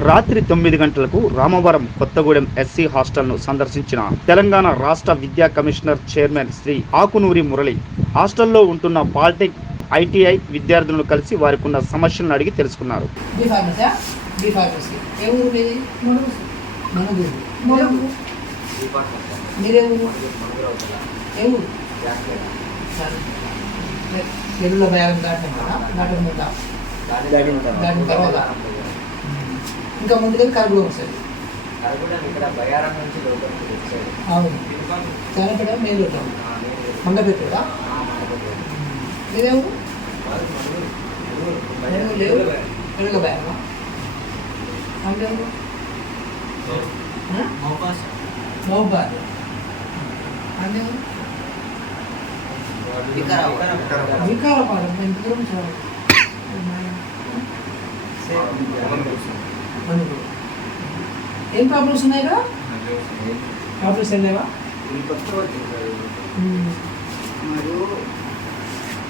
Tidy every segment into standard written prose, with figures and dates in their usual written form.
రాత్రి 9 గంటలకు రామవరం కొత్తగూడెం ఎస్సీ హాస్టల్ను సందర్శించిన తెలంగాణ రాష్ట్ర విద్యా కమిషనర్ చైర్మన్ శ్రీ ఆకునూరి మురళి హాస్టల్లో ఉంటున్న పాలిటెక్ ఐటీఐ విద్యార్థులను కలిసి వారికి ఉన్న సమస్యలను అడిగి తెలుసుకున్నారు. ఇంకా ముందుగా కరగూడెం వస్తుంది. అవును, చాలపేట మెయిన్ రోడ్ మంగపేట కూడా. మీరేమో లేవు ఎరుగ బ్యాగ్ మహబాద్ అంటే వికారాబాద్ ఎంత దూరం చాలు. ఏం ప్రాబ్లమ్స్ ఉన్నాయి కదా? ప్రాబ్లమ్స్ ఏం లేవా? మరియు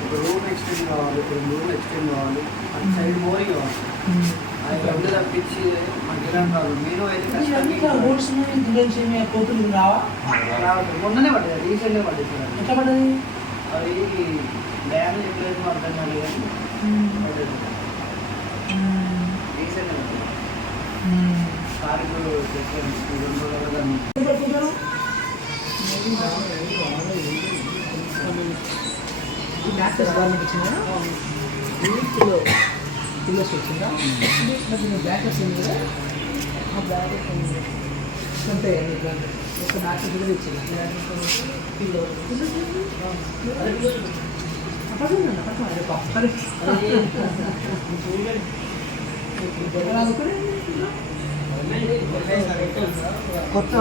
ఒక రూమ్ ఎక్స్టెండ్ కావాలి, ఒక రూమ్ ఎక్స్టెండ్ కావాలి, సైడ్ మోరింగ్ కావాలి. అది రెండు తప్పించి మధ్యలో కాదు. మీరు అయితే రోడ్స్ పోతులు రావా? మొన్ననే పడ్డది, రీసెంట్గా పడ్డది. ఎట్లా పడ్డది? అది డ్యామ్ చెప్పలేదు అర్థం కాదు కానీ రీసెంట్గా సార్కు గవర్నమెంట్ ఇచ్చిందా? పిల్లర్స్ వచ్చిందా? బ్యాకర్స్ ఉంది కదా, ఆ బ్యాకర్స్ అంతే. ఒక బ్యాకర్స్ కూడా ఇచ్చిందా? కొత్త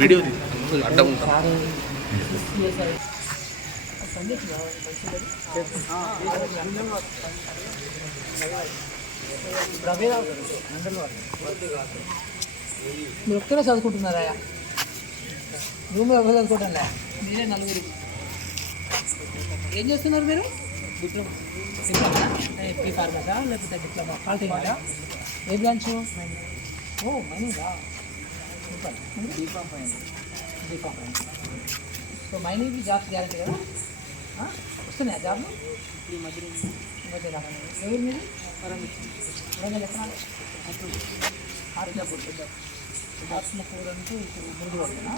వీడియో అడ్డం మీరు ఒక్కరే చదువుకుంటున్నారా? రూమ్లో ఎవరు చదువుకుంటారా? మీరే నలుగురు. ఏం చేస్తున్నారు మీరు? డిప్లొమా. పీ ఫార్మసా లేకపోతే డిప్లొమా? పాలిటెక్నికా? ఏ బ్రాంచ్? ఓ మైనింగా. సూపర్. బీఫామ్. సో మైనింగ్కి జాబ్స్ గ్యారెంటీ కదా? వస్తున్నాయా జాబ్లు? ఈ మధ్య రావాలి. ఎవరు మీరు? వరంగల్ ఎక్కడ? ఆర్జాపూర్. ఆత్మకూరు అంటే ఇప్పుడు ముందు పడుతున్నా